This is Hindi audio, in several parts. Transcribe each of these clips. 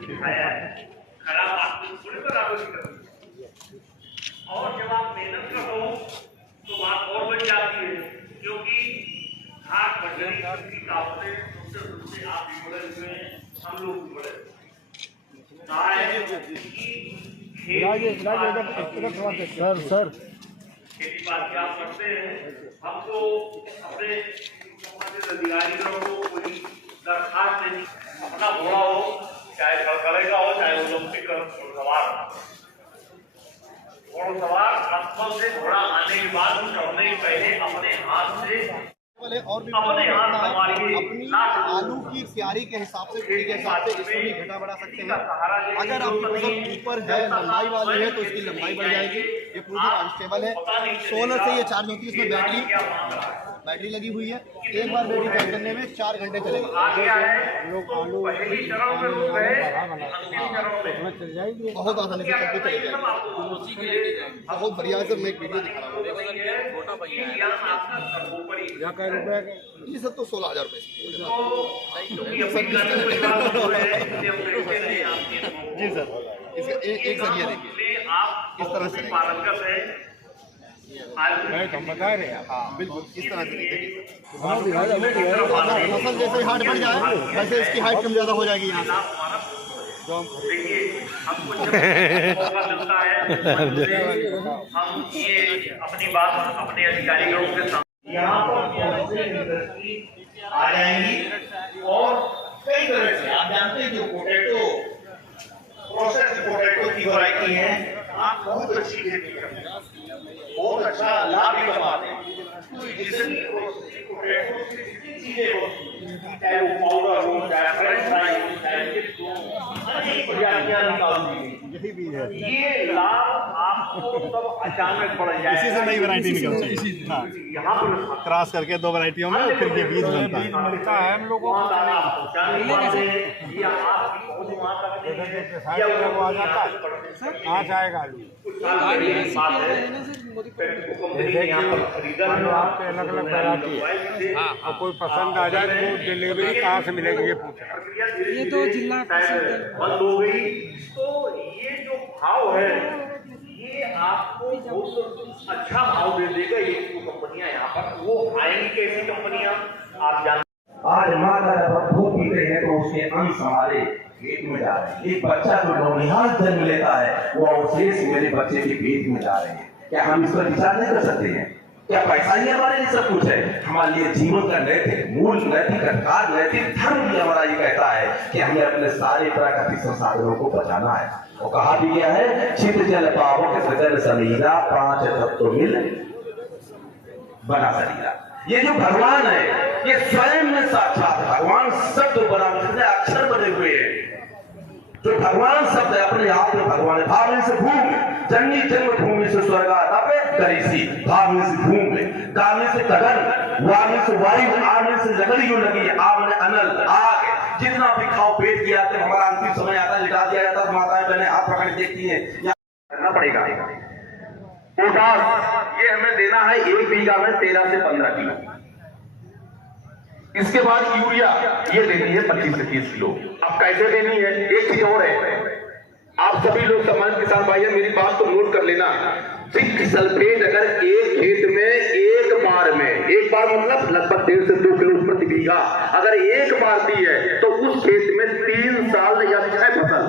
दिखाया है, खराब आदमी थोड़ी बराबरी करनी। और जब आप मेहनत करो तो बात और बढ़ जाती है, क्योंकि घाट बटरी की काफले दूसरे आप भी बड़े हुए हैं, हम लोग भी बड़े सर खेती बात क्या करते हैं, हमको अपने संबंधित अधिकारियों को कोई दरखास्त देनी, अपना घोड़ा हो चाहे कड़कड़ेगा हो चाहे ओलंपिक घोड़सवार घोड़सवार से घोड़ा आने के बाद चढ़ने के पहले अपने हाथ से और भी अपने हाथ अपनी आलू की क्यारी के हिसाब से इसको भी घटा बढ़ा सकते हैं। अगर आप ऊपर है लंबाई वाली है तो इसकी लंबाई बढ़ जाएगी। ये पूरी अनस्टेबल है, सोलर से ये चार्ज होती है, इसमें बैटरी लगी हुई है। एक बार बैटरी चार्ज करने में 4 घंटे चलेगा। बहुत आसानी से चलती चली जाएगी, बहुत बढ़िया है सर। मैं एक वीडियो दिखा रहा हूँ। ये सब तो 16,000 रुपये जी सर। इसका एक सर ये देखिए इस तरह से हम बता रहे हैं। हाँ बिल्कुल इस तरह से देखिए, फसल जैसे हाइट बढ़ जाए वैसे इसकी हाइट कम ज़्यादा हो जाएगी। यहाँ देखिए हमको जब मौका मिलता है हम ये अपनी बात अपने अधिकारियों के सामने यहाँ पर इंडस्ट्री आ जाएंगी। और कई तरह से आप जानते हैं जो पोटैटो प्रोसेस पोटैटो की वैरायटी है, आप बहुत अच्छी खेती करते हैं, बहुत अच्छा लाभ भी कमाते हैं। चाहे वो पाउडर हो चाहे फ्रेंच फ्राई हो चाहे चिप्स हो, अनेक प्रजातियां निकालती यही बीज है। ये लाभ आपको तब अचानक बढ़ जाए। इसी से नई वैरायटी निकलती है। यहाँ पर क्रॉस करके 2 वैरायटियों में फिर ये बीज बनता है। मिलता है हम लोगों को आ जाएगा आलू आपके अलग अलग वैरायटी है। और कोई पसंद आ जाए तो डिलीवरी कहाँ से मिलेगी ये पूछ रहा है। ये तो जिला बंद हो गई तो ये जो भाव है ये आपको बहुत अच्छा भाव दे देगा। ये जो कंपनियां यहाँ पर वो आएंगी, कैसी कंपनियां आप जानते। आज माँ का जब दूध पीते हैं तो उसके अंश हमारे पेट में जा रहे हैं। एक बच्चा जो नौनिहाल जन्म लेता है वो अवशेष मेरे बच्चे के पेट में जा रहे हैं। क्या हम इस पर विचार नहीं कर सकते हैं? क्या पैसा ही हमारे लिए सब कुछ है? हमारे लिए जीवन का नैतिक मूल, नैतिक अधिकार, नैतिक धर्म भी हमारा ये कहता है कि हमें अपने सारे प्राकृतिक संसाधनों को बचाना है। वो कहा भी गया है चित जल पावक सजल समीरा 5 तत्व मिल बना शरीरा। ये जो भगवान है ये स्वयं में साक्षात भगवान शब्द बना, अक्षर बने हुए हैं। जो भगवान शब्द है अपने आप में भगवान है। भावने से भूमि जननी जन्म भूमि से स्वर्ग तपे करीसी, भावने से भूमि, गाने से गगन, वाणी से वायु, आने से लकड़ियों लगी, आमने अनल आग। जितना भी खाओ पेट किया तो हमारा अंतिम समय आता है, लिटा दिया जाता है। माताएं बहनें हाथ पकड़ देखती हैं, करना पड़ेगा। पोटास ये हमें देना है 1 बीघा में 13 से 15 किलो। इसके बाद यूरिया ये देनी है 25 से 30 किलो। अब कैसे देनी है? एक चीज और है, आप सभी लोग सामान्य किसान भाई मेरी बात को नोट कर लेना। जिंक सल्फेट अगर एक खेत में एक बार मतलब लगभग 1.5 से 2 किलो प्रति बीघा अगर एक बार दी है तो उस खेत में 3 साल या 6 फसल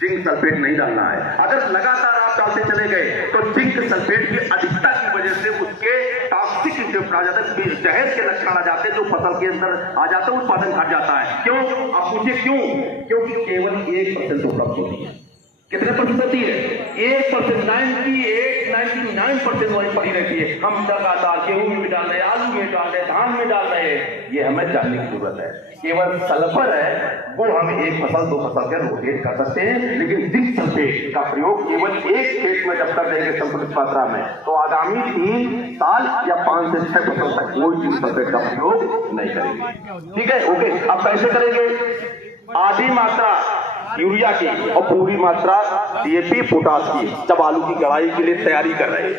जिंक सल्फेट नहीं डालना है। अगर लगातार आप डालते चले गए तो जिंक सल्फेट की अधिकता की वजह से उसके टॉक्सिक इफेक्ट आ जाता है, जहर के लक्षण आ जाते हैं, जो फसल के अंदर आ जाता है, उत्पादन घट जाता है। क्यों? आप पूछिए क्यों? क्योंकि केवल 1% उपलब्ध होती है। कितने प्रतिशत होती है? 1%। 99% वही पड़ी रहती है। हम लगातार गेहूं में भी डाल रहे हैं, आलू में डाल रहे हैं, धान में डाल रहे हैं। ये हमें जानने की जरूरत है। केवल सल्फर है वो हम 1 फसल 2 फसल के रोटेट कर सकते हैं, लेकिन जिंक सल्फेट का प्रयोग केवल एक खेत में जब तक देंगे संतुलित मात्रा में तो आगामी 3 साल या 5 से 6 फसल तक कोई जिंक सल्फेट का प्रयोग नहीं करेंगे। ठीक है, ओके। अब कैसे करेंगे? आधी मात्रा यूरिया की और पूरी मात्रा डीएपी पोटास की जब आलू की गड़ाई के लिए तैयारी कर रहे हैं।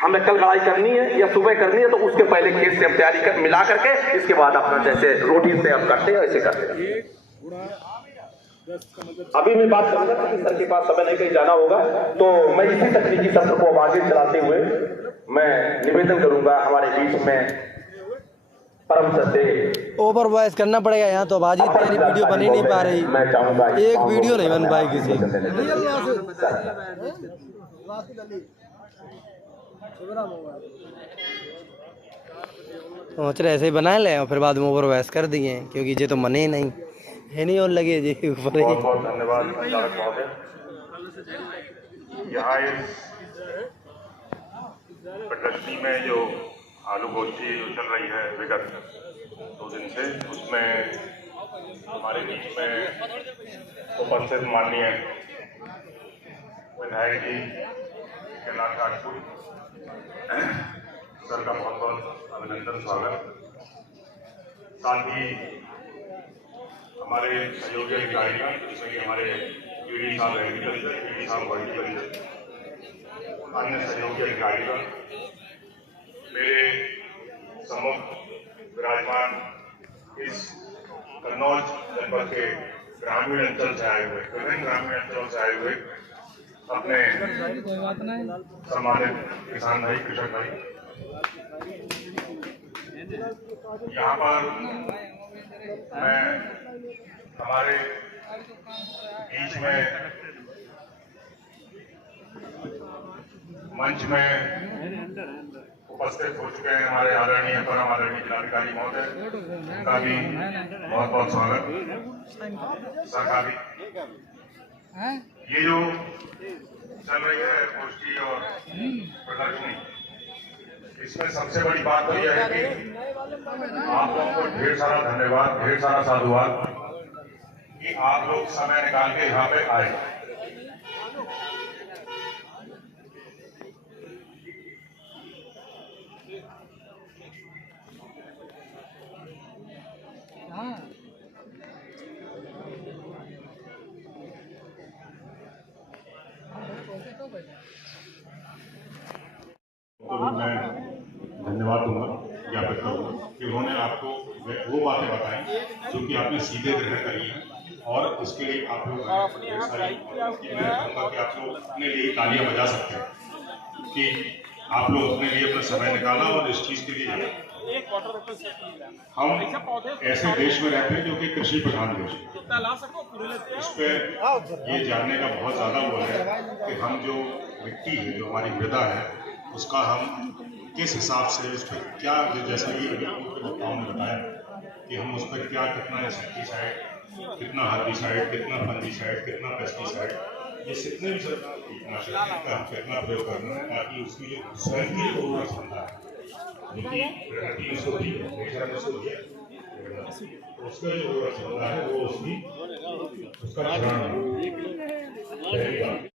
हमें कल गड़ाई करनी है या सुबह करनी है तो उसके पहले खेत से हम तैयारी कर मिला करके इसके बाद अपना जैसे रोटी से हम करते हैं ऐसे करते हैं। अभी मैं बात करूंगा क्योंकि सर के पास समय नहीं कहीं जाना होगा, तो मैं इसी तकनीकी सत्र को आगे चलाते हुए मैं निवेदन करूंगा हमारे बीच में परम श्रद्धेय ओवर वॉइस करना पड़ेगा यहाँ तो बाजी तेरी वीडियो बन ही नहीं पा रही, मैं चाहूंगा एक वीडियो नहीं बन पाई किसी। सोच रहे ऐसे ही बना ले और फिर बाद में ओवर वॉइस कर दिए क्योंकि ये तो मने ही नहीं है नहीं और लगे जी ऊपर ही। बहुत बहुत धन्यवाद संचालक महोदय। यहाँ इस प्रदर्शनी में जो आलू गोश्ती जो चल रही है विगत 2 दिन से, उसमें हमारे बीच में उपस्थित माननीय विधायक जी कैलाश राजपूत सर का बहुत बहुत अभिनंदन स्वागत। साथ ही हमारे सहयोगी अधिकारी का, जिसमें कि हमारे पीडी साहब एग्रीकल्चर, पीडी साहब हॉर्टिकल्चर, अन्य सहयोगी अधिकारी का, मेरे सम्मुख विराजमान इस कन्नौज जनपद के ग्रामीण अंचल से आए हुए, विभिन्न ग्रामीण अंचलों से आए हुए अपने सम्मानित किसान भाई, कृषक भाई, यहाँ पर मैं हमारे बीच में मंच में उपस्थित हो चुके हैं हमारे आदरणीय परम आदरणीय जिलाधिकारी महोदय, उनका भी बहुत बहुत स्वागत। सर का भी ये जो चल रही है गोष्ठी और प्रदर्शनी, इसमें सबसे बड़ी बात तो यह है कि आप लोगों को ढेर सारा धन्यवाद, ढेर सारा साधुवाद कि आप लोग समय निकाल के यहाँ पे आए। तो मैं धन्यवाद दूंगा, ज्ञापित करूंगा कि उन्होंने आपको वो बातें बताई जो कि आपने सीधे ग्रहण करी है, और इसके लिए आप लोग ढेर सारी, मैं कहूँगा कि आप लोग अपने लिए तालियां बजा सकते हैं कि आप लोग अपने लिए अपना समय निकाला और इस चीज़ के लिए हम ऐसे देश में रहते हैं जो कि कृषि प्रधान देश है। इस पर ये जानने का बहुत ज़्यादा वो है कि हम जो मिट्टी है, जो हमारी मृदा है, उसका हम किस हिसाब से उस पर क्या, जैसा कि वक्ताओं ने बताया कि हम उस पर क्या, कितना इंसेक्टिसाइड, कितना हर्बिसाइड, कितना फंगिसाइड, कितना पेस्टिसाइड, ये जितने भी सरकार कीटनाशक का कितना प्रयोग करना है ताकि उसकी जो स्वयं की उर्वरक क्षमता है, क्योंकि प्रकृति में होती है, नेचर में होती है, उसका जो उर्वरक क्षमता है वो उसकी उसका क्षरण है।